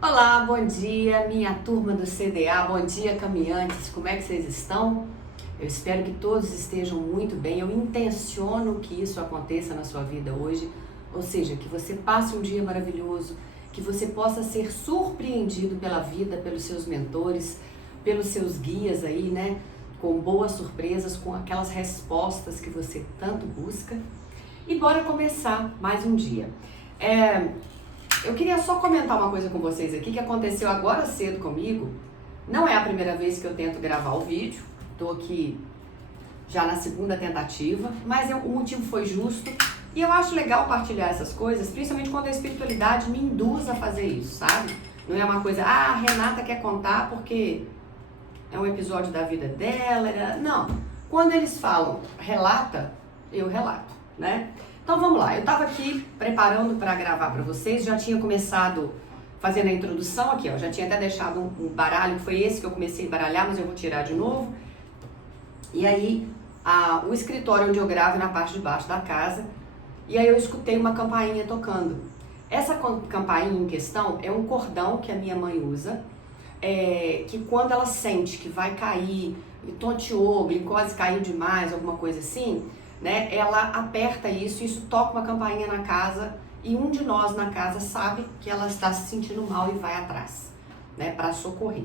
Olá, bom dia, minha turma do CDA, bom dia, caminhantes, como é que vocês estão? Eu espero que todos estejam muito bem, eu intenciono que isso aconteça na sua vida hoje, ou seja, que você passe um dia maravilhoso, que você possa ser surpreendido pela vida, pelos seus mentores, pelos seus guias aí, né? Com boas surpresas, com aquelas respostas que você tanto busca. E bora começar mais um dia. Eu queria só comentar uma coisa com vocês aqui que aconteceu agora cedo comigo. Não é a primeira vez que eu tento gravar o vídeo, tô aqui já na segunda tentativa, mas o motivo foi justo e eu acho legal partilhar essas coisas, principalmente quando a espiritualidade me induz a fazer isso, sabe? Não é uma coisa, a Renata quer contar porque é um episódio da vida dela, não. Quando eles falam relata, eu relato, né? Então vamos lá, eu estava aqui preparando para gravar para vocês, já tinha começado fazendo a introdução aqui, ó, já tinha até deixado um baralho, que foi esse que eu comecei a embaralhar, mas eu vou tirar de novo. E aí, o escritório onde eu gravo é na parte de baixo da casa, e aí eu escutei uma campainha tocando. Essa campainha em questão é um cordão que a minha mãe usa, que quando ela sente que vai cair, tonteou, glicose caiu demais, alguma coisa assim, né, ela aperta isso toca uma campainha na casa e um de nós na casa sabe que ela está se sentindo mal e vai atrás, né, para socorrer.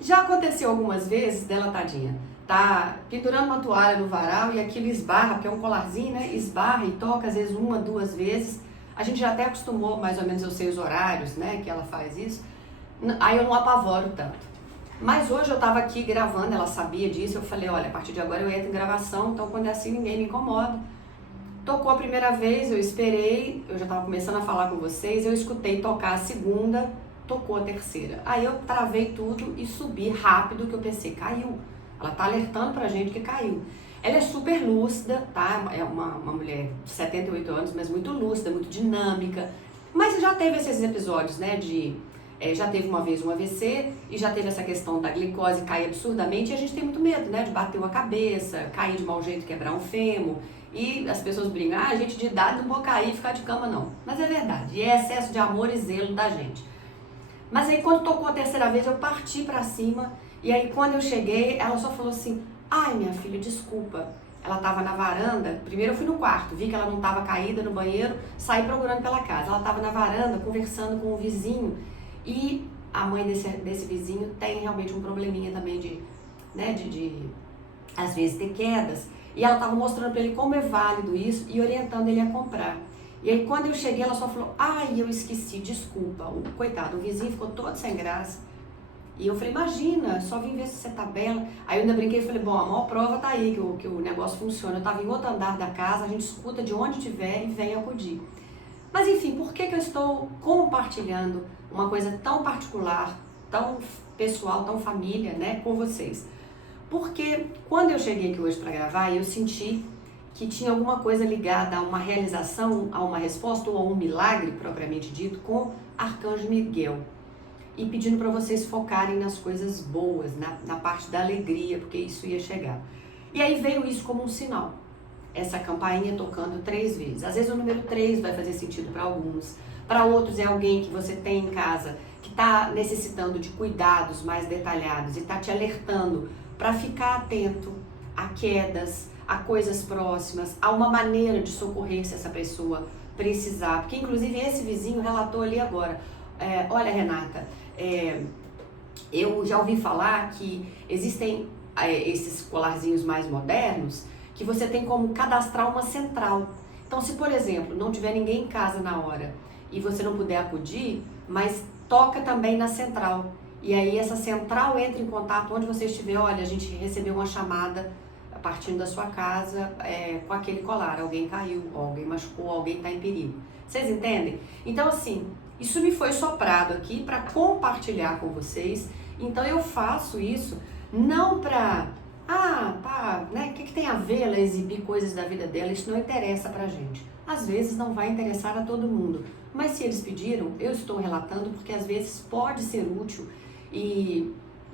Já aconteceu algumas vezes dela, tadinha, tá pendurando uma toalha no varal e aquilo esbarra, porque é um colarzinho, né, esbarra e toca às vezes uma, duas vezes. A gente já até acostumou, mais ou menos eu sei os horários, né, que ela faz isso, aí eu não apavoro tanto. Mas hoje eu tava aqui gravando, ela sabia disso, eu falei, olha, a partir de agora eu entro em gravação, então quando é assim ninguém me incomoda. Tocou a primeira vez, eu esperei, eu já tava começando a falar com vocês, eu escutei tocar a segunda, tocou a terceira. Aí eu travei tudo e subi rápido, que eu pensei, caiu. Ela tá alertando pra gente que caiu. Ela é super lúcida, tá? É uma mulher de 78 anos, mas muito lúcida, muito dinâmica. Mas já teve esses episódios, né, já teve uma vez um AVC e já teve essa questão da glicose cair absurdamente e a gente tem muito medo, né, de bater uma cabeça, cair de mau jeito, quebrar um fêmur. E as pessoas brincam, gente de idade não pode cair e ficar de cama não. Mas é verdade, e é excesso de amor e zelo da gente. Mas aí quando tocou a terceira vez eu parti pra cima e aí quando eu cheguei ela só falou assim, ai minha filha, desculpa. Ela tava na varanda, primeiro eu fui no quarto, vi que ela não tava caída no banheiro, saí procurando pela casa. Ela tava na varanda conversando com o vizinho e a mãe desse vizinho tem realmente um probleminha também de às vezes ter quedas. E ela tava mostrando para ele como é válido isso e orientando ele a comprar. E aí quando eu cheguei ela só falou, ai eu esqueci, desculpa. Coitado, o vizinho ficou todo sem graça. E eu falei, imagina, só vim ver se você tá bela. Aí eu ainda brinquei e falei, bom, a maior prova tá aí que o negócio funciona. Eu tava em outro andar da casa, a gente escuta de onde tiver e vem acudir. Mas enfim, por que eu estou compartilhando uma coisa tão particular, tão pessoal, tão família, né, com vocês? Porque quando eu cheguei aqui hoje para gravar, eu senti que tinha alguma coisa ligada a uma realização, a uma resposta ou a um milagre propriamente dito com Arcanjo Miguel. E pedindo para vocês focarem nas coisas boas, na parte da alegria, porque isso ia chegar. E aí veio isso como um sinal. Essa campainha tocando 3 vezes. Às vezes o número 3 vai fazer sentido para alguns. Para outros é alguém que você tem em casa que está necessitando de cuidados mais detalhados e está te alertando para ficar atento a quedas, a coisas próximas, a uma maneira de socorrer se essa pessoa precisar. Porque inclusive esse vizinho relatou ali agora, olha Renata, eu já ouvi falar que existem esses colarzinhos mais modernos que você tem como cadastrar uma central. Então, se por exemplo, não tiver ninguém em casa na hora e você não puder acudir, mas toca também na central. E aí essa central entra em contato onde você estiver, olha, a gente recebeu uma chamada partindo da sua casa com aquele colar, alguém caiu, alguém machucou, alguém está em perigo. Vocês entendem? Então assim, isso me foi soprado aqui para compartilhar com vocês, então eu faço isso não para né? O que tem a ver ela exibir coisas da vida dela? Isso não interessa pra gente. Às vezes não vai interessar a todo mundo. Mas se eles pediram, eu estou relatando porque às vezes pode ser útil e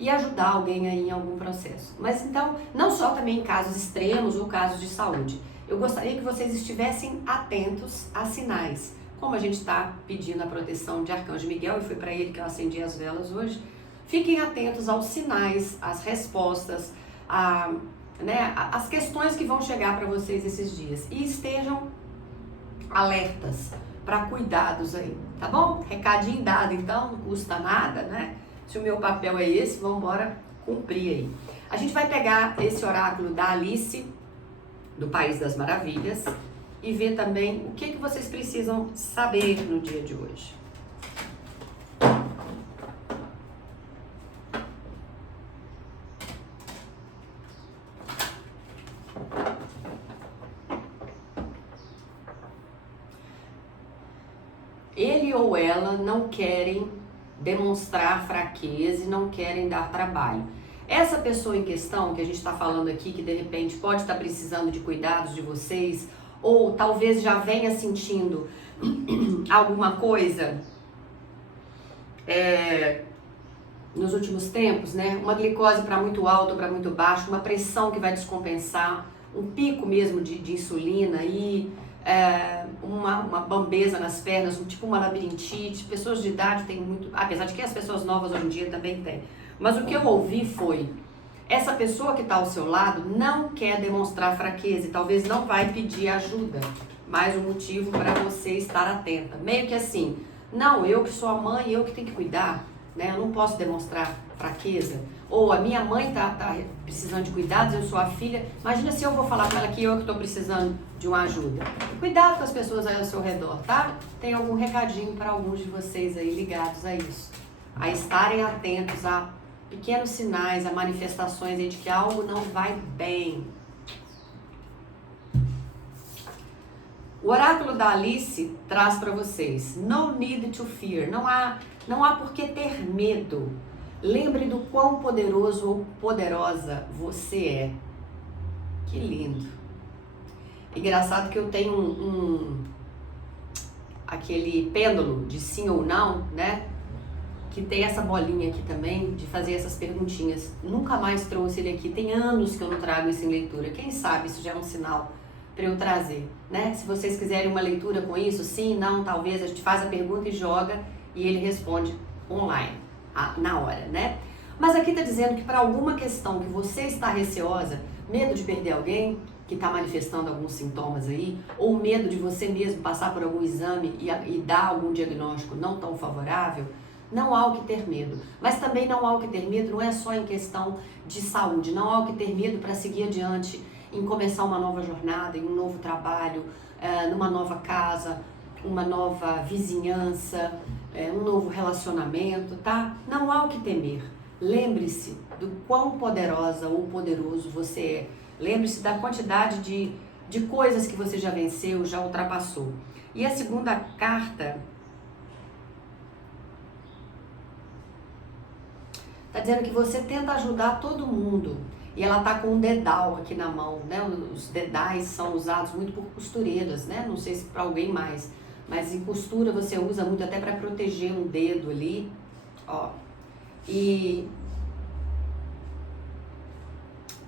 ajudar alguém aí em algum processo. Mas então, não só também em casos extremos ou casos de saúde. Eu gostaria que vocês estivessem atentos a sinais. como a gente está pedindo a proteção de Arcanjo Miguel, e foi para ele que eu acendi as velas hoje, fiquem atentos aos sinais, às respostas, as questões que vão chegar para vocês esses dias. E estejam alertas para cuidados aí, tá bom? Recadinho dado, então, não custa nada, né? Se o meu papel é esse, vamos embora cumprir aí. A gente vai pegar esse oráculo da Alice, do País das Maravilhas, e ver também o que vocês precisam saber no dia de hoje. Ele ou ela não querem demonstrar fraqueza e não querem dar trabalho. Essa pessoa em questão que a gente está falando aqui, que de repente pode estar precisando de cuidados de vocês, ou talvez já venha sentindo alguma coisa nos últimos tempos, né? Uma glicose para muito alto ou para muito baixo, uma pressão que vai descompensar, um pico mesmo de insulina e uma bambeza nas pernas, tipo uma labirintite. Pessoas de idade têm muito, apesar de que as pessoas novas hoje em dia também têm. Mas o que eu ouvi foi, essa pessoa que está ao seu lado não quer demonstrar fraqueza e talvez não vai pedir ajuda. Mais um motivo para você estar atenta. Meio que assim, não, eu que sou a mãe, eu que tenho que cuidar, né? Eu não posso demonstrar fraqueza. Ou a minha mãe tá precisando de cuidados, eu sou a filha. Imagina se eu vou falar para ela que eu que estou precisando de uma ajuda. Cuidado com as pessoas aí ao seu redor, tá? Tem algum recadinho para alguns de vocês aí ligados a isso. A estarem atentos a pequenos sinais, a manifestações aí de que algo não vai bem. O oráculo da Alice traz para vocês: no need to fear, não há por que ter medo. Lembre do quão poderoso ou poderosa você é. Que lindo. Engraçado que eu tenho aquele pêndulo de sim ou não, né? Que tem essa bolinha aqui também, de fazer essas perguntinhas. Nunca mais trouxe ele aqui, tem anos que eu não trago isso em leitura. Quem sabe isso já é um sinal para eu trazer, né? Se vocês quiserem uma leitura com isso, sim, não, talvez, a gente faz a pergunta e joga e ele responde online, na hora, né? Mas aqui tá dizendo que para alguma questão que você está receosa, medo de perder alguém que está manifestando alguns sintomas aí, ou medo de você mesmo passar por algum exame e dar algum diagnóstico não tão favorável, não há o que ter medo. Mas também não há o que ter medo, não é só em questão de saúde, não há o que ter medo para seguir adiante, em começar uma nova jornada, em um novo trabalho, numa nova casa, uma nova vizinhança, um novo relacionamento, tá? Não há o que temer. Lembre-se do quão poderosa ou poderoso você é. Lembre-se da quantidade de coisas que você já venceu, já ultrapassou. E a segunda carta tá dizendo que você tenta ajudar todo mundo. E ela tá com um dedal aqui na mão, né? Os dedais são usados muito por costureiras, né? Não sei se para alguém mais, mas em costura você usa muito até para proteger um dedo ali, ó. E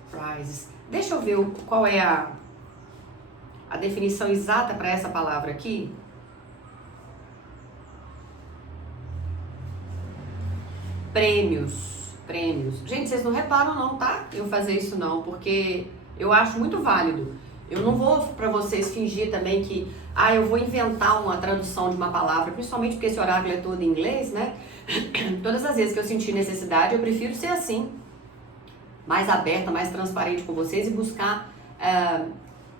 prizes. Deixa eu ver qual é a definição exata para essa palavra aqui. Prêmios. Gente, vocês não reparam não, tá? Eu fazer isso não, porque eu acho muito válido. Eu não vou para vocês fingir também que, eu vou inventar uma tradução de uma palavra, principalmente porque esse oráculo é todo em inglês, né? Todas as vezes que eu sentir necessidade, eu prefiro ser assim, mais aberta, mais transparente com vocês e buscar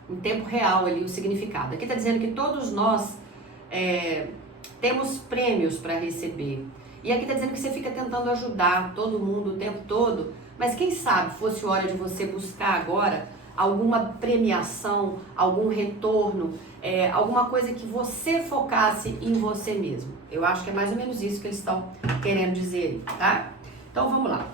em tempo real ali o significado. Aqui tá dizendo que todos nós temos prêmios para receber. E aqui tá dizendo que você fica tentando ajudar todo mundo o tempo todo, mas quem sabe fosse hora de você buscar agora alguma premiação, algum retorno, alguma coisa que você focasse em você mesmo. Eu acho que é mais ou menos isso que eles estão querendo dizer aí, tá? Então vamos lá.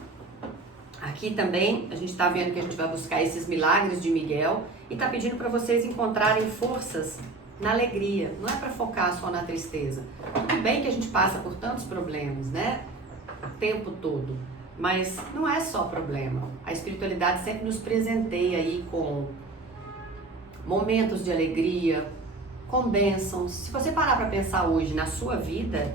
Aqui também a gente tá vendo que a gente vai buscar esses milagres de Miguel e tá pedindo para vocês encontrarem forças na alegria, não é para focar só na tristeza. Tudo bem que a gente passa por tantos problemas, né? O tempo todo. Mas não é só problema. A espiritualidade sempre nos presenteia aí com momentos de alegria, com bênçãos. Se você parar para pensar hoje na sua vida,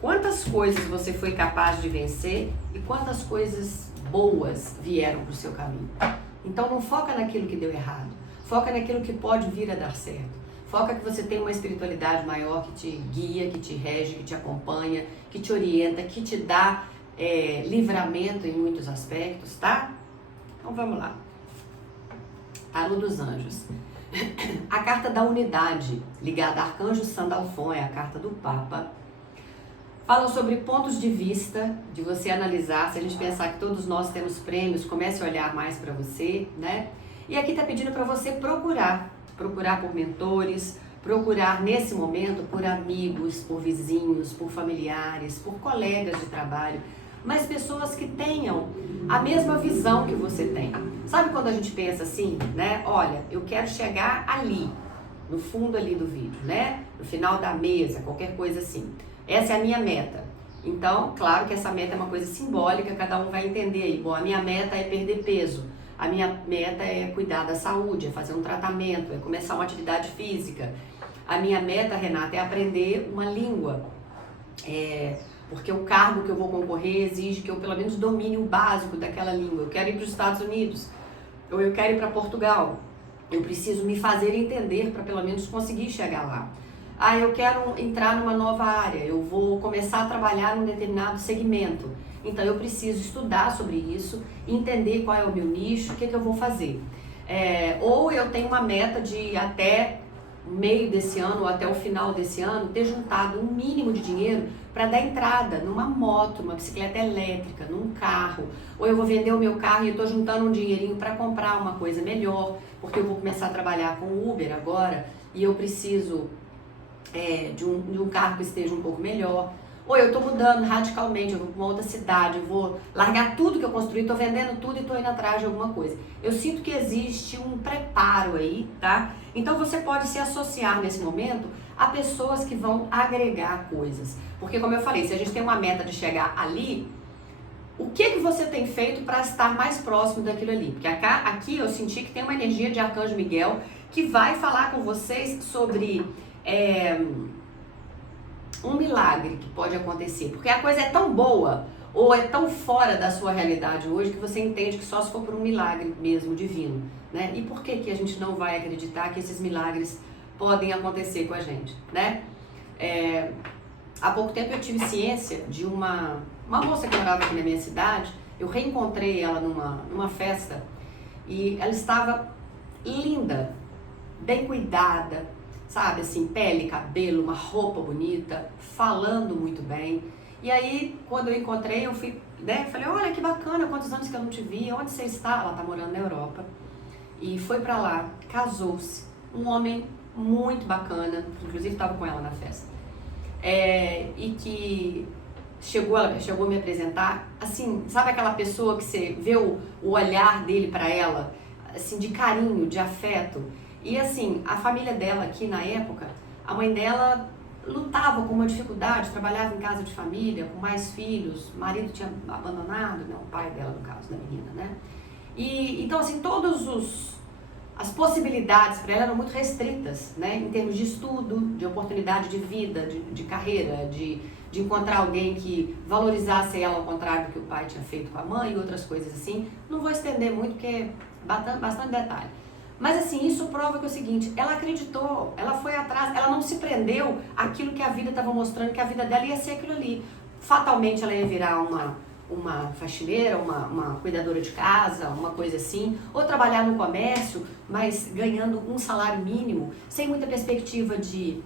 quantas coisas você foi capaz de vencer e quantas coisas boas vieram para o seu caminho. Então não foca naquilo que deu errado, foca naquilo que pode vir a dar certo. Foca que você tem uma espiritualidade maior que te guia, que te rege, que te acompanha, que te orienta, que te dá livramento em muitos aspectos, tá? Então vamos lá. Tarô dos Anjos. A carta da unidade, ligada a Arcanjo Sandalfon, é a carta do Papa. Fala sobre pontos de vista, de você analisar. Se a gente pensar que todos nós temos prêmios, comece a olhar mais para você, né? E aqui tá pedindo para você procurar por mentores, procurar nesse momento por amigos, por vizinhos, por familiares, por colegas de trabalho, mas pessoas que tenham a mesma visão que você tem. Sabe quando a gente pensa assim, né? Olha, eu quero chegar ali, no fundo ali do vídeo, né? No final da mesa, qualquer coisa assim. Essa é a minha meta. Então, claro que essa meta é uma coisa simbólica, cada um vai entender aí. Bom, a minha meta é perder peso. A minha meta é cuidar da saúde, é fazer um tratamento, é começar uma atividade física. A minha meta, Renata, é aprender uma língua. Porque o cargo que eu vou concorrer exige que eu pelo menos domine o básico daquela língua. Eu quero ir para os Estados Unidos, ou eu quero ir para Portugal. Eu preciso me fazer entender para pelo menos conseguir chegar lá. Eu quero entrar numa nova área, eu vou começar a trabalhar num determinado segmento. Então eu preciso estudar sobre isso, entender qual é o meu nicho, o que eu vou fazer. Ou eu tenho uma meta de até o meio desse ano ou até o final desse ano ter juntado um mínimo de dinheiro para dar entrada numa moto, numa bicicleta elétrica, num carro. Ou eu vou vender o meu carro e estou juntando um dinheirinho para comprar uma coisa melhor, porque eu vou começar a trabalhar com Uber agora e eu preciso de um carro que esteja um pouco melhor. Ou eu estou mudando radicalmente, eu vou para uma outra cidade, eu vou largar tudo que eu construí, estou vendendo tudo e estou indo atrás de alguma coisa. Eu sinto que existe um preparo aí, tá? Então você pode se associar nesse momento a pessoas que vão agregar coisas. Porque como eu falei, se a gente tem uma meta de chegar ali, o que você tem feito para estar mais próximo daquilo ali? Porque aqui eu senti que tem uma energia de Arcanjo Miguel que vai falar com vocês sobre um milagre que pode acontecer, porque a coisa é tão boa ou é tão fora da sua realidade hoje que você entende que só se for por um milagre mesmo divino, né? E por que a gente não vai acreditar que esses milagres podem acontecer com a gente, né? Há pouco tempo eu tive ciência de uma moça que morava aqui na minha cidade. Eu reencontrei ela numa festa e ela estava linda, bem cuidada, sabe, assim, pele, cabelo, uma roupa bonita, falando muito bem. E aí, quando eu encontrei, eu fui, né, falei, olha que bacana, quantos anos que eu não te vi, onde você está? Ela tá morando na Europa. E foi pra lá, casou-se, um homem muito bacana, inclusive estava com ela na festa. E que chegou a me apresentar, assim, sabe aquela pessoa que você vê o olhar dele pra ela, assim, de carinho, de afeto. E assim, a família dela aqui na época, a mãe dela lutava com uma dificuldade, trabalhava em casa de família, com mais filhos, o marido tinha abandonado, né, o pai dela no caso, da menina, né? E então assim, as possibilidades para ela eram muito restritas, né, em termos de estudo, de oportunidade de vida, de carreira, de encontrar alguém que valorizasse ela ao contrário do que o pai tinha feito com a mãe e outras coisas assim. Não vou estender muito porque é bastante detalhe. Mas assim, isso prova que é o seguinte, ela acreditou, ela foi atrás, ela não se prendeu àquilo que a vida estava mostrando, que a vida dela ia ser aquilo ali. Fatalmente ela ia virar uma faxineira, uma cuidadora de casa, uma coisa assim, ou trabalhar no comércio, mas ganhando um salário mínimo, sem muita perspectiva de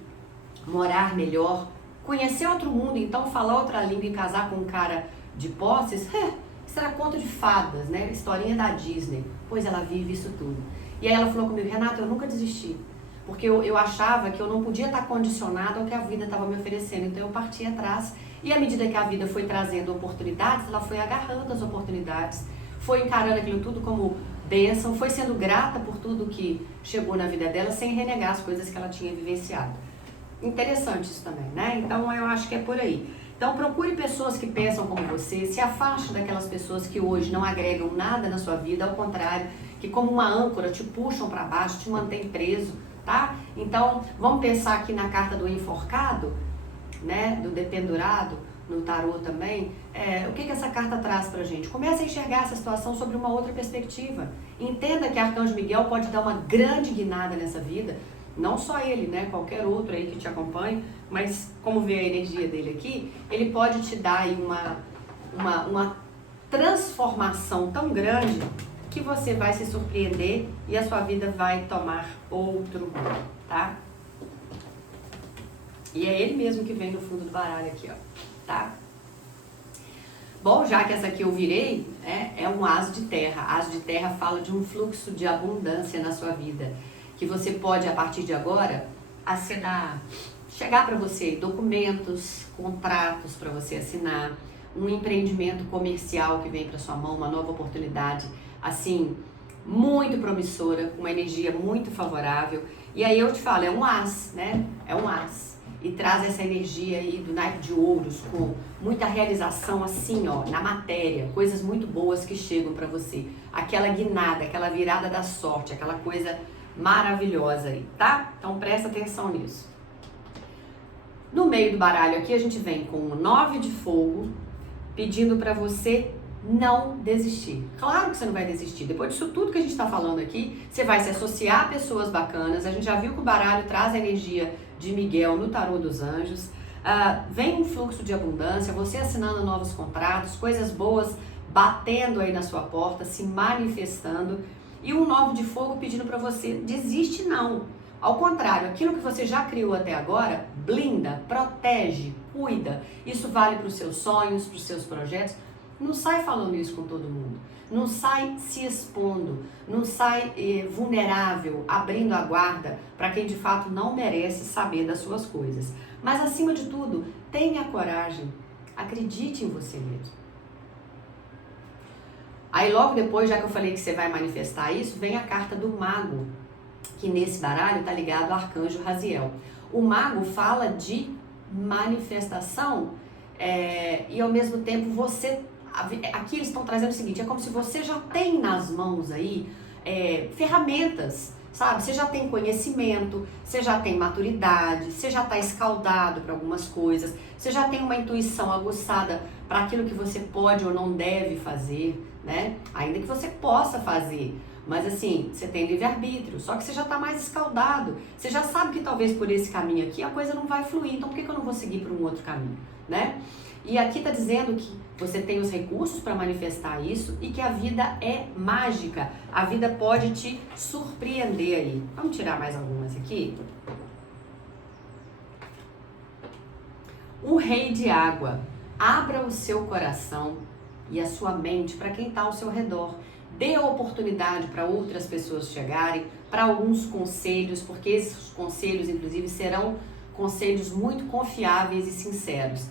morar melhor, conhecer outro mundo, então falar outra língua e casar com um cara de posses, isso era conto de fadas, né? Historinha da Disney, pois ela vive isso tudo. E aí ela falou comigo, Renata, eu nunca desisti, porque eu achava que eu não podia estar condicionada ao que a vida estava me oferecendo, então eu parti atrás, e à medida que a vida foi trazendo oportunidades, ela foi agarrando as oportunidades, foi encarando aquilo tudo como bênção, foi sendo grata por tudo que chegou na vida dela, sem renegar as coisas que ela tinha vivenciado. Interessante isso também, né? Então eu acho que é por aí. Então procure pessoas que pensam como você, se afaste daquelas pessoas que hoje não agregam nada na sua vida, ao contrário, que como uma âncora te puxam para baixo, te mantém preso, tá? Então, vamos pensar aqui na carta do enforcado, né? Do dependurado, no tarô também. O que essa carta traz pra gente? Comece a enxergar essa situação sobre uma outra perspectiva. Entenda que Arcanjo Miguel pode dar uma grande guinada nessa vida. Não só ele, né? Qualquer outro aí que te acompanhe. Mas, como vê a energia dele aqui, ele pode te dar aí uma transformação tão grande que você vai se surpreender e a sua vida vai tomar outro rumo, tá? E é ele mesmo que vem no fundo do baralho aqui, ó, tá? Bom, já que essa aqui eu virei, é um as de terra. As de terra fala de um fluxo de abundância na sua vida, que você pode, a partir de agora, assinar, chegar para você documentos, contratos para você assinar, um empreendimento comercial que vem para sua mão, uma nova oportunidade, assim, muito promissora, com uma energia muito favorável. E aí eu te falo, é um as, né? É um as. E traz essa energia aí do naipe de ouros, com muita realização assim, ó, na matéria, coisas muito boas que chegam para você. Aquela guinada, aquela virada da sorte, aquela coisa maravilhosa aí, tá? Então presta atenção nisso. No meio do baralho aqui a gente vem com o 9 de fogo, pedindo para você não desistir. Claro que você não vai desistir. Depois disso tudo que a gente está falando aqui, você vai se associar a pessoas bacanas. A gente já viu que o baralho traz a energia de Miguel no tarô dos anjos. Vem um fluxo de abundância, você assinando novos contratos, coisas boas batendo aí na sua porta, se manifestando. E um 9 de fogo pedindo para você, desiste não. Ao contrário, aquilo que você já criou até agora, blinda, protege, cuida. Isso vale para os seus sonhos, para os seus projetos. Não sai falando isso com todo mundo. Não sai se expondo. Não sai vulnerável, abrindo a guarda para quem de fato não merece saber das suas coisas. Mas acima de tudo, tenha coragem. Acredite em você mesmo. Aí logo depois, já que eu falei que você vai manifestar isso, vem a carta do mago, que nesse baralho está ligado ao arcanjo Raziel. O mago fala de manifestação e ao mesmo tempo você... Aqui eles estão trazendo o seguinte, é como se você já tem nas mãos aí ferramentas, sabe? Você já tem conhecimento, você já tem maturidade, você já está escaldado para algumas coisas, você já tem uma intuição aguçada para aquilo que você pode ou não deve fazer, né? Ainda que você possa fazer. Mas assim, você tem livre-arbítrio, só que você já está mais escaldado. Você já sabe que talvez por esse caminho aqui a coisa não vai fluir, então por que eu não vou seguir por um outro caminho, né? E aqui está dizendo que você tem os recursos para manifestar isso e que a vida é mágica. A vida pode te surpreender aí. Vamos tirar mais algumas aqui? O rei de água. Abra o seu coração e a sua mente para quem está ao seu redor. Dê a oportunidade para outras pessoas chegarem, para alguns conselhos, porque esses conselhos, inclusive, serão conselhos muito confiáveis e sinceros.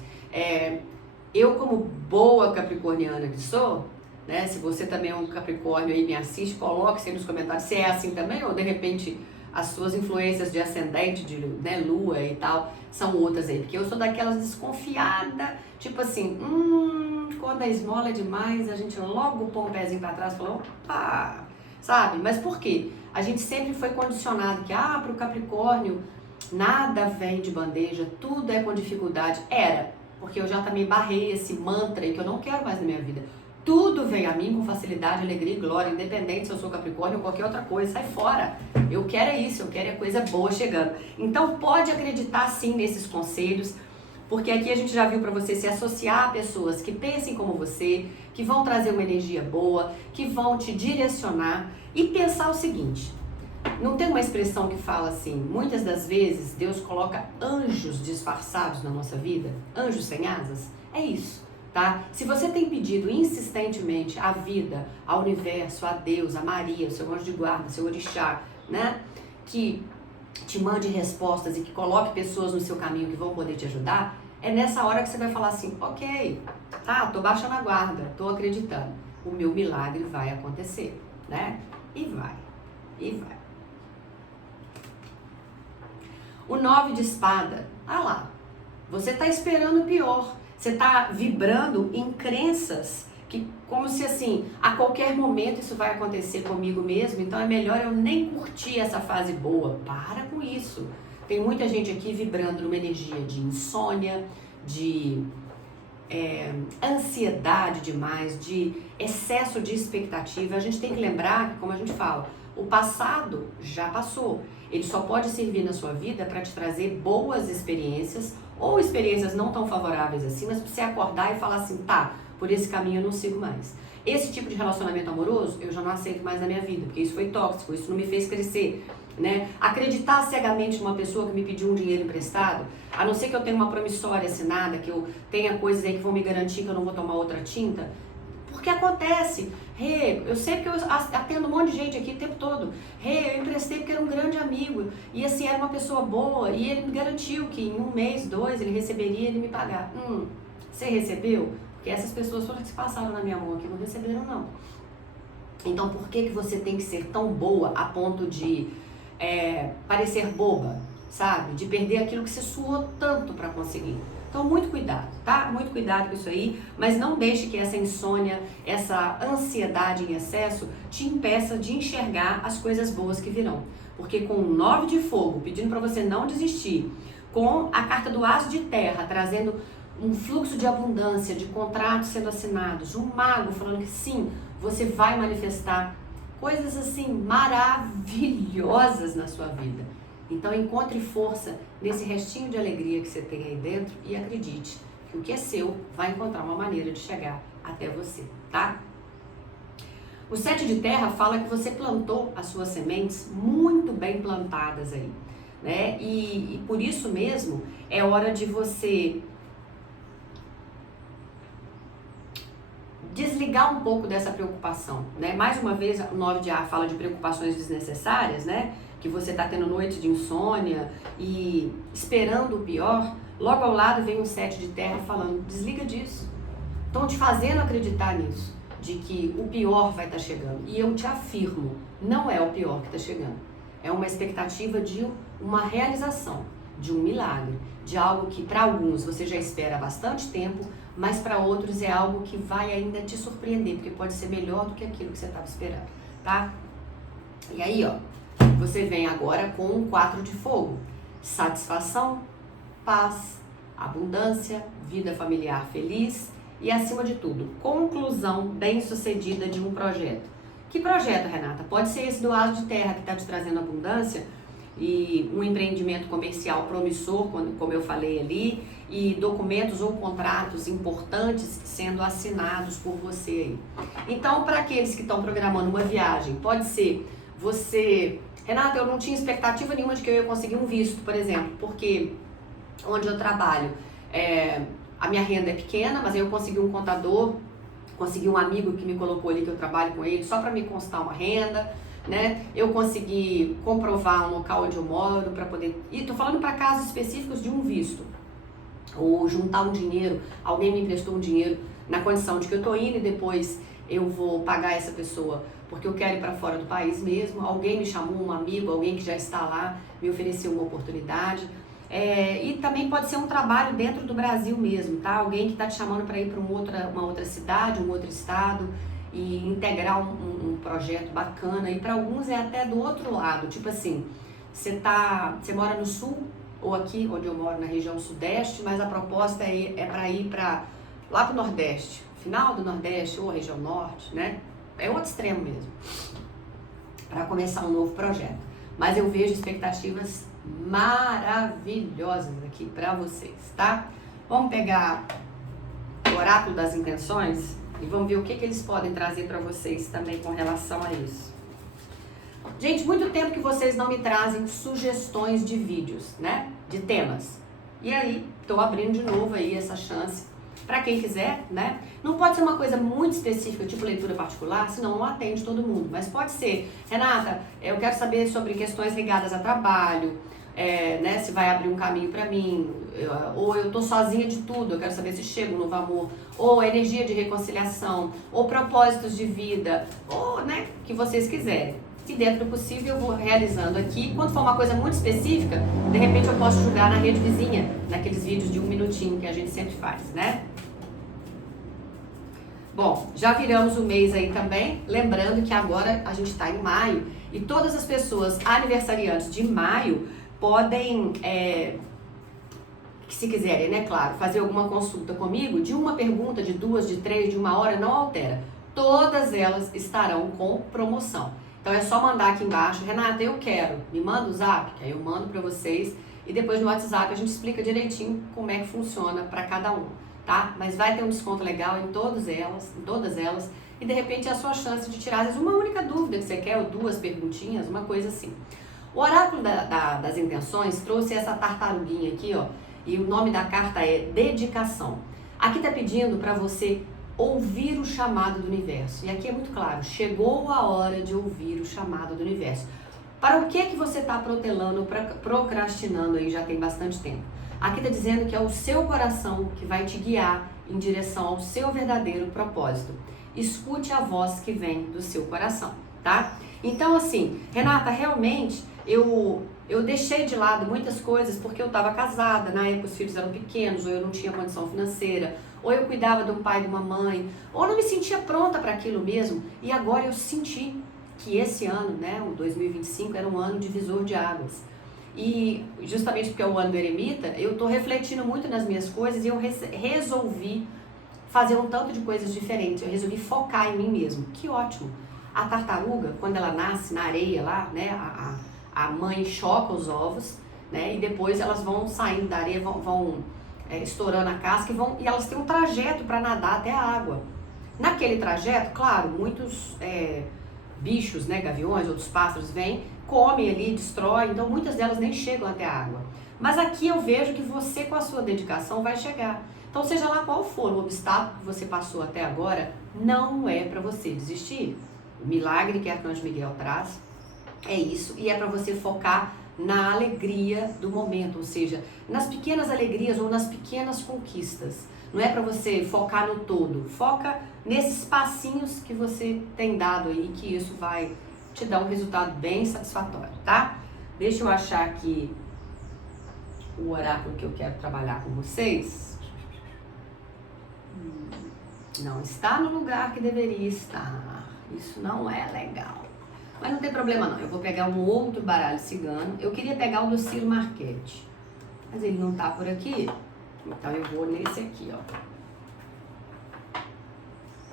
Eu, como boa capricorniana que sou, né, se você também é um capricórnio e me assiste, coloque-se aí nos comentários se é assim também, ou de repente as suas influências de ascendente, de lua e tal, são outras aí. Porque eu sou daquelas desconfiada, tipo assim, quando a esmola é demais, a gente logo põe o pezinho pra trás e fala, opa, sabe? Mas por quê? A gente sempre foi condicionado que, pro Capricórnio, nada vem de bandeja, tudo é com dificuldade. Era, porque eu já também barrei esse mantra aí que eu não quero mais na minha vida. Tudo vem a mim com facilidade, alegria e glória, independente se eu sou Capricórnio ou qualquer outra coisa, sai fora. Eu quero isso, eu quero coisa boa chegando. Então pode acreditar sim nesses conselhos, porque aqui a gente já viu para você se associar a pessoas que pensem como você, que vão trazer uma energia boa, que vão te direcionar e pensar o seguinte, não tem uma expressão que fala assim, muitas das vezes Deus coloca anjos disfarçados na nossa vida, anjos sem asas, é isso, tá? Se você tem pedido insistentemente à vida, ao universo, a Deus, a Maria, o seu anjo de guarda, seu orixá, né, que te mande respostas e que coloque pessoas no seu caminho que vão poder te ajudar, é nessa hora que você vai falar assim, ok, tá, tô baixando a guarda, tô acreditando, o meu milagre vai acontecer, né? E vai. O 9 de espada, lá, você tá esperando o pior, você tá vibrando em crenças que como se assim, a qualquer momento isso vai acontecer comigo mesmo, então é melhor eu nem curtir essa fase boa. Para com isso. Tem muita gente aqui vibrando numa energia de insônia, de ansiedade demais, de excesso de expectativa. A gente tem que lembrar que, como a gente fala, o passado já passou. Ele só pode servir na sua vida para te trazer boas experiências ou experiências não tão favoráveis assim, mas para você acordar e falar assim, tá, por esse caminho eu não sigo mais. Esse tipo de relacionamento amoroso eu já não aceito mais na minha vida, porque isso foi tóxico, isso não me fez crescer, né? Acreditar cegamente numa pessoa que me pediu um dinheiro emprestado, a não ser que eu tenha uma promissória assinada, que eu tenha coisas aí que vão me garantir que eu não vou tomar outra tinta, porque acontece. Eu sei que eu atendo um monte de gente aqui o tempo todo. Eu emprestei porque era um grande amigo. E assim, era uma pessoa boa. E ele me garantiu que em 1 mês, 2, ele receberia e ele me pagar. Você recebeu? Porque essas pessoas foram que se passaram na minha mão aqui, não receberam não. Então por que você tem que ser tão boa a ponto de parecer boba, sabe? De perder aquilo que você suou tanto para conseguir. Então, muito cuidado, tá? Muito cuidado com isso aí, mas não deixe que essa insônia, essa ansiedade em excesso te impeça de enxergar as coisas boas que virão. Porque com o 9 de fogo, pedindo para você não desistir, com a carta do As de Terra, trazendo um fluxo de abundância, de contratos sendo assinados, um mago falando que sim, você vai manifestar coisas assim maravilhosas na sua vida. Então encontre força nesse restinho de alegria que você tem aí dentro e acredite que o que é seu vai encontrar uma maneira de chegar até você, tá? O 7 de terra fala que você plantou as suas sementes muito bem plantadas aí, né? E por isso mesmo é hora de você desligar um pouco dessa preocupação, né? Mais uma vez, o 9 de ar fala de preocupações desnecessárias, né? Que você está tendo noite de insônia e esperando o pior. Logo ao lado vem o 7 de terra falando, desliga disso. Estão te fazendo acreditar nisso, de que o pior vai estar chegando. E eu te afirmo, não é o pior que está chegando. É uma expectativa de uma realização, de um milagre, de algo que para alguns você já espera há bastante tempo, mas para outros é algo que vai ainda te surpreender, porque pode ser melhor do que aquilo que você estava esperando, tá? E aí, ó, você vem agora com um 4 de fogo, satisfação, paz, abundância, vida familiar feliz e, acima de tudo, conclusão bem-sucedida de um projeto. Que projeto, Renata? Pode ser esse do As de Terra que está te trazendo abundância e um empreendimento comercial promissor, como eu falei ali, e documentos ou contratos importantes sendo assinados por você aí. Então, para aqueles que estão programando uma viagem, pode ser você... Renata, eu não tinha expectativa nenhuma de que eu ia conseguir um visto, por exemplo, porque onde eu trabalho, a minha renda é pequena, mas aí eu consegui um contador, consegui um amigo que me colocou ali, que eu trabalho com ele, só para me constar uma renda, né? Eu consegui comprovar um local onde eu moro para poder... E tô falando para casos específicos de um visto, ou juntar um dinheiro, alguém me emprestou um dinheiro na condição de que eu tô indo e depois eu vou pagar essa pessoa porque eu quero ir para fora do país mesmo, alguém me chamou, um amigo, alguém que já está lá, me ofereceu uma oportunidade. E também pode ser um trabalho dentro do Brasil mesmo, tá? Alguém que está te chamando para ir para uma outra cidade, um outro estado e integrar um projeto bacana. E para alguns é até do outro lado, tipo assim, você mora no sul ou aqui onde eu moro na região sudeste, mas a proposta é para ir lá para o nordeste, final do nordeste ou região norte, né? É outro extremo mesmo, para começar um novo projeto. Mas eu vejo expectativas maravilhosas aqui para vocês, tá? Vamos pegar o oráculo das intenções e vamos ver o que eles podem trazer para vocês também com relação a isso. Gente, muito tempo que vocês não me trazem sugestões de vídeos, né? De temas. E aí, tô abrindo de novo aí essa chance para quem quiser, né? Não pode ser uma coisa muito específica, tipo leitura particular, senão não atende todo mundo. Mas pode ser, Renata, eu quero saber sobre questões ligadas a trabalho, né? Se vai abrir um caminho para mim, ou eu tô sozinha de tudo, eu quero saber se chega um novo amor, ou energia de reconciliação, ou propósitos de vida, ou, né? O que vocês quiserem. Se dentro do possível eu vou realizando aqui. Quando for uma coisa muito específica, de repente eu posso jogar na rede vizinha, naqueles vídeos de 1 minutinho que a gente sempre faz, né? Bom, já viramos o mês aí também, lembrando que agora a gente está em maio e todas as pessoas aniversariantes de maio podem, se quiserem, né, claro, fazer alguma consulta comigo, de uma pergunta, de 2, de 3, de 1 hora, não altera. Todas elas estarão com promoção. Então é só mandar aqui embaixo, Renata, eu quero, me manda o zap, que aí eu mando para vocês e depois no WhatsApp a gente explica direitinho como é que funciona para cada um, tá? Mas vai ter um desconto legal em todas elas e de repente é a sua chance de tirar às vezes uma única dúvida que você quer ou 2 perguntinhas, uma coisa assim. O oráculo das intenções trouxe essa tartaruguinha aqui, ó, e o nome da carta é dedicação. Aqui tá pedindo para você ouvir o chamado do universo. E aqui é muito claro, chegou a hora de ouvir o chamado do universo. Para o que você está protelando, procrastinando aí já tem bastante tempo? Aqui está dizendo que é o seu coração que vai te guiar em direção ao seu verdadeiro propósito. Escute a voz que vem do seu coração, tá? Então assim, Renata, realmente eu deixei de lado muitas coisas porque eu estava casada, na época os filhos eram pequenos, ou eu não tinha condição financeira, ou eu cuidava de um pai e de uma mãe, ou não me sentia pronta para aquilo mesmo, e agora eu senti que esse ano, né, o 2025, era um ano divisor de águas. E justamente porque é o ano do eremita, eu estou refletindo muito nas minhas coisas e eu resolvi fazer um tanto de coisas diferentes, eu resolvi focar em mim mesmo. Que ótimo! A tartaruga, quando ela nasce na areia lá, né, a mãe choca os ovos, né, e depois elas vão saindo da areia, vão estourando a casca e elas têm um trajeto para nadar até a água. Naquele trajeto, claro, muitos bichos, né, gaviões, outros pássaros vêm, comem ali, destroem, então muitas delas nem chegam até a água. Mas aqui eu vejo que você, com a sua dedicação, vai chegar. Então, seja lá qual for o obstáculo que você passou até agora, não é para você desistir. O milagre que Arcanjo Miguel traz é isso, e é para você focar na alegria do momento, ou seja, nas pequenas alegrias ou nas pequenas conquistas. Não é para você focar no todo, foca nesses passinhos que você tem dado aí, que isso vai te dar um resultado bem satisfatório, tá? Deixa eu achar aqui o oráculo que eu quero trabalhar com vocês. Não está no lugar que deveria estar. Isso não é legal. Mas não tem problema não, eu vou pegar um outro baralho cigano. Eu queria pegar o do Ciro Marchetti, mas ele não tá por aqui, então eu vou nesse aqui, ó.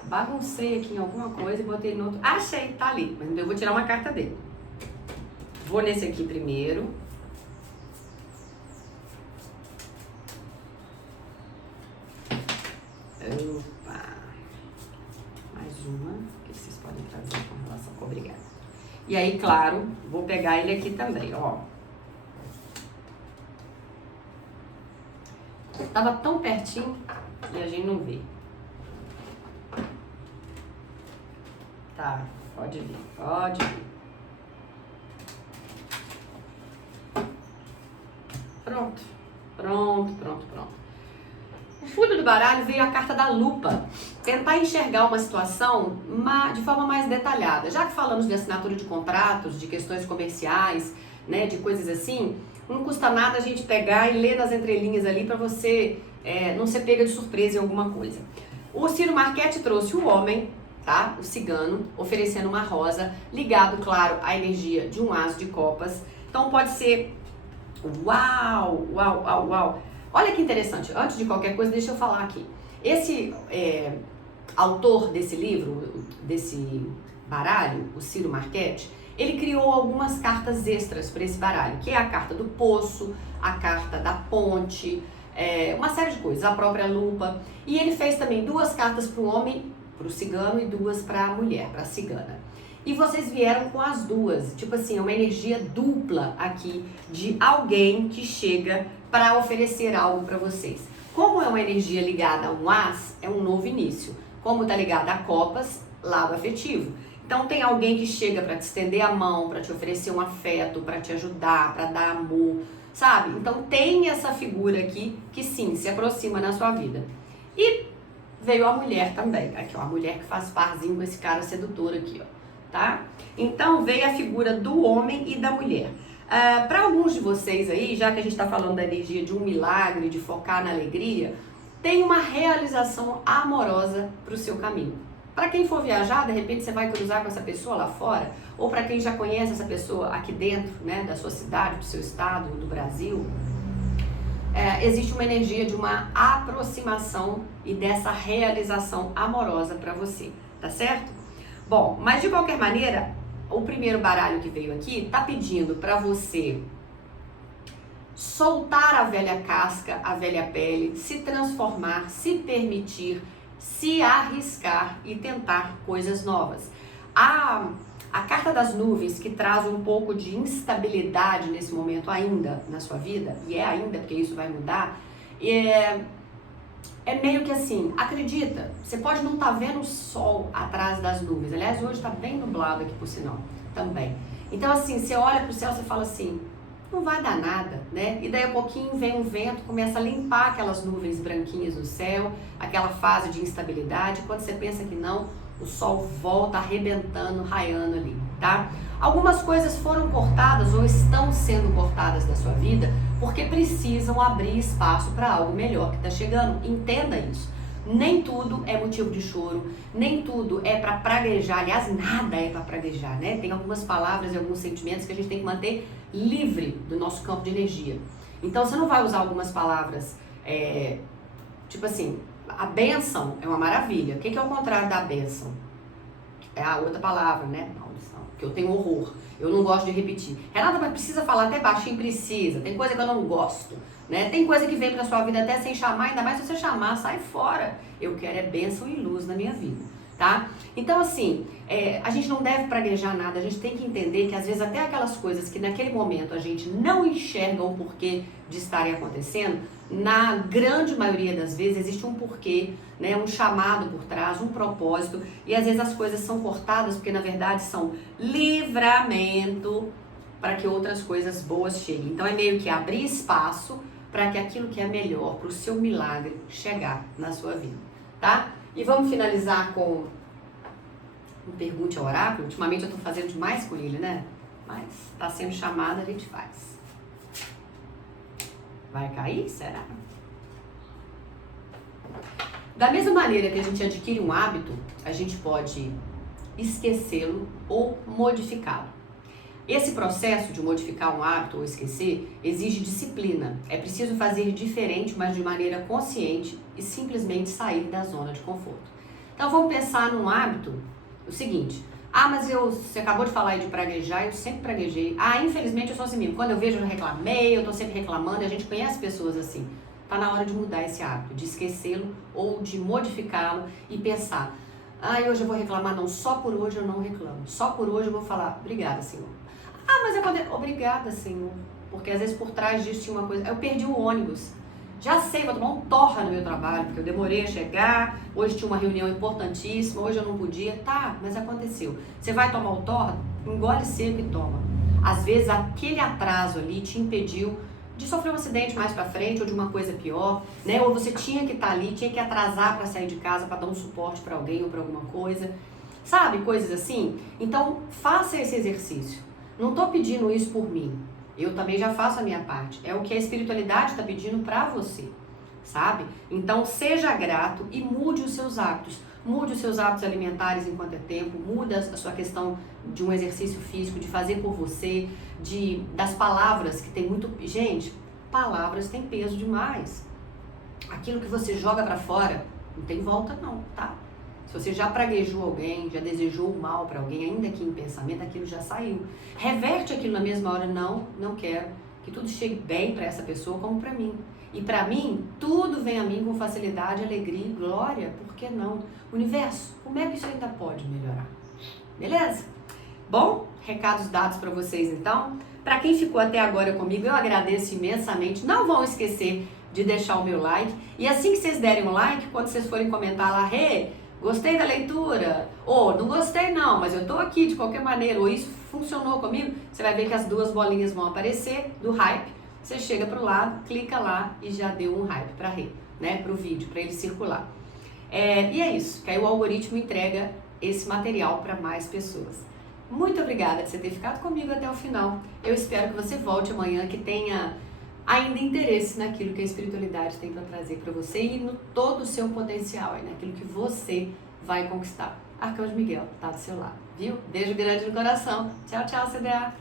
Baguncei aqui em alguma coisa e botei no outro. Achei, tá ali, mas eu vou tirar uma carta dele. Vou nesse aqui primeiro. Opa! Mais uma que vocês podem trazer com relação com obrigada. E aí, claro, vou pegar ele aqui também, ó. Tava tão pertinho e a gente não vê. Tá, pode vir, pode vir. Pronto, pronto, pronto, pronto. O fundo do baralho veio a carta da lupa. Tentar enxergar uma situação de forma mais detalhada. Já que falamos de assinatura de contratos, de questões comerciais, né, de coisas assim, não custa nada a gente pegar e ler nas entrelinhas ali para você não ser pega de surpresa em alguma coisa. O Ciro Marchetti trouxe o homem, tá? O cigano, oferecendo uma rosa, ligado, claro, à energia de um as de copas. Então pode ser, uau, uau, uau, uau. Olha que interessante, antes de qualquer coisa, deixa eu falar aqui. Esse autor desse livro, desse baralho, o Ciro Marchetti, ele criou algumas cartas extras para esse baralho, que é a carta do poço, a carta da ponte, uma série de coisas, a própria lupa. E ele fez também 2 cartas para o homem, para o cigano, e 2 para a mulher, para a cigana. E vocês vieram com as 2, tipo assim, uma energia dupla aqui de alguém que chega para oferecer algo para vocês. Como é uma energia ligada a um as, é um novo início. Como está ligada a copas, lado afetivo. Então tem alguém que chega para te estender a mão, para te oferecer um afeto, para te ajudar, para dar amor, sabe? Então tem essa figura aqui que sim, se aproxima na sua vida. E veio a mulher também, aqui ó, a mulher que faz parzinho com esse cara sedutor aqui, ó. Tá? Então veio a figura do homem e da mulher. Para alguns de vocês aí, já que a gente está falando da energia de um milagre, de focar na alegria, tem uma realização amorosa para o seu caminho. Para quem for viajar, de repente você vai cruzar com essa pessoa lá fora, ou para quem já conhece essa pessoa aqui dentro, né, da sua cidade, do seu estado, do Brasil, existe uma energia de uma aproximação e dessa realização amorosa para você, tá certo? Bom, mas de qualquer maneira, o primeiro baralho que veio aqui tá pedindo para você soltar a velha casca, a velha pele, se transformar, se permitir, se arriscar e tentar coisas novas. A carta das nuvens, que traz um pouco de instabilidade nesse momento ainda na sua vida, e é ainda porque isso vai mudar, é meio que assim, acredita, você pode não estar vendo o sol atrás das nuvens. Aliás, hoje está bem nublado aqui por sinal, também. Então assim, você olha para o céu e fala assim, não vai dar nada, né? E daí a pouquinho vem um vento, começa a limpar aquelas nuvens branquinhas no céu, aquela fase de instabilidade. Quando você pensa que não, o sol volta arrebentando, raiando ali, tá? Algumas coisas foram cortadas ou estão sendo cortadas da sua vida porque precisam abrir espaço para algo melhor que está chegando. Entenda isso. Nem tudo é motivo de choro, nem tudo é para praguejar, aliás, nada é para praguejar, né? Tem algumas palavras e alguns sentimentos que a gente tem que manter livre do nosso campo de energia. Então você não vai usar algumas palavras, tipo assim, a bênção é uma maravilha. O que é o contrário da bênção? É a outra palavra, né? Maldição, que eu tenho horror, eu não gosto de repetir. Renata, mas precisa falar até baixinho, precisa, tem coisa que eu não gosto. Né? Tem coisa que vem pra sua vida até sem chamar, ainda mais se você chamar, sai fora. Eu quero é bênção e luz na minha vida, tá? Então assim, a gente não deve praguejar nada, a gente tem que entender que às vezes até aquelas coisas que naquele momento a gente não enxerga o porquê de estarem acontecendo, na grande maioria das vezes existe um porquê, né? Um chamado por trás, um propósito, e às vezes as coisas são cortadas porque na verdade são livramento para que outras coisas boas cheguem. Então é meio que abrir espaço para que aquilo que é melhor para o seu milagre chegar na sua vida, tá? E vamos finalizar com um pergunte ao oráculo. Ultimamente eu tô fazendo demais com ele, né? Mas tá sendo chamado, a gente faz. Vai cair? Será? Da mesma maneira que a gente adquire um hábito, a gente pode esquecê-lo ou modificá-lo. Esse processo de modificar um hábito ou esquecer exige disciplina. É preciso fazer diferente, mas de maneira consciente e simplesmente sair da zona de conforto. Então vamos pensar num hábito, o seguinte, mas você acabou de falar aí de praguejar, eu sempre praguejei. Infelizmente eu sou assim mesmo, quando eu vejo eu já reclamei, eu tô sempre reclamando, e a gente conhece pessoas assim. Tá na hora de mudar esse hábito, de esquecê-lo ou de modificá-lo e pensar, hoje eu vou reclamar, não, só por hoje eu não reclamo, só por hoje eu vou falar, obrigada, Senhor. Mas obrigada, Senhor, porque às vezes por trás disso tinha uma coisa, eu perdi o ônibus, já sei, vou tomar um torra no meu trabalho, porque eu demorei a chegar, hoje tinha uma reunião importantíssima, hoje eu não podia, mas aconteceu. Você vai tomar o torra, engole seco e toma. Às vezes aquele atraso ali te impediu de sofrer um acidente mais pra frente ou de uma coisa pior, né? Ou você tinha que estar ali, tinha que atrasar para sair de casa para dar um suporte para alguém ou para alguma coisa, sabe? Coisas assim. Então, faça esse exercício. Não tô pedindo isso por mim. Eu também já faço a minha parte. É o que a espiritualidade está pedindo para você, sabe? Então, seja grato e mude os seus hábitos. Mude os seus hábitos alimentares enquanto é tempo, muda a sua questão de um exercício físico, de fazer por você, das palavras que tem muito... Gente, palavras têm peso demais. Aquilo que você joga pra fora, não tem volta não, tá? Se você já praguejou alguém, já desejou o mal pra alguém, ainda que em pensamento, aquilo já saiu. Reverte aquilo na mesma hora, não quero. Que tudo chegue bem pra essa pessoa como pra mim. E pra mim, tudo vem a mim com facilidade, alegria e glória. Por que não? Universo, como é que isso ainda pode melhorar? Beleza? Bom, recados dados pra vocês então. Pra quem ficou até agora comigo, eu agradeço imensamente. Não vão esquecer de deixar o meu like. E assim que vocês derem um like, quando vocês forem comentar lá, gostei da leitura, ou não gostei não, mas eu tô aqui de qualquer maneira, ou isso funcionou comigo, você vai ver que as duas bolinhas vão aparecer do hype. Você chega pro lado, clica lá e já deu um hype pra né, pro vídeo, pra ele circular. E é isso, que aí o algoritmo entrega esse material para mais pessoas. Muito obrigada por você ter ficado comigo até o final. Eu espero que você volte amanhã, que tenha ainda interesse naquilo que a espiritualidade tem para trazer para você e no todo o seu potencial, naquilo que você vai conquistar. Arcanjo Miguel está do seu lado, viu? Beijo grande no coração. Tchau, tchau, CDA.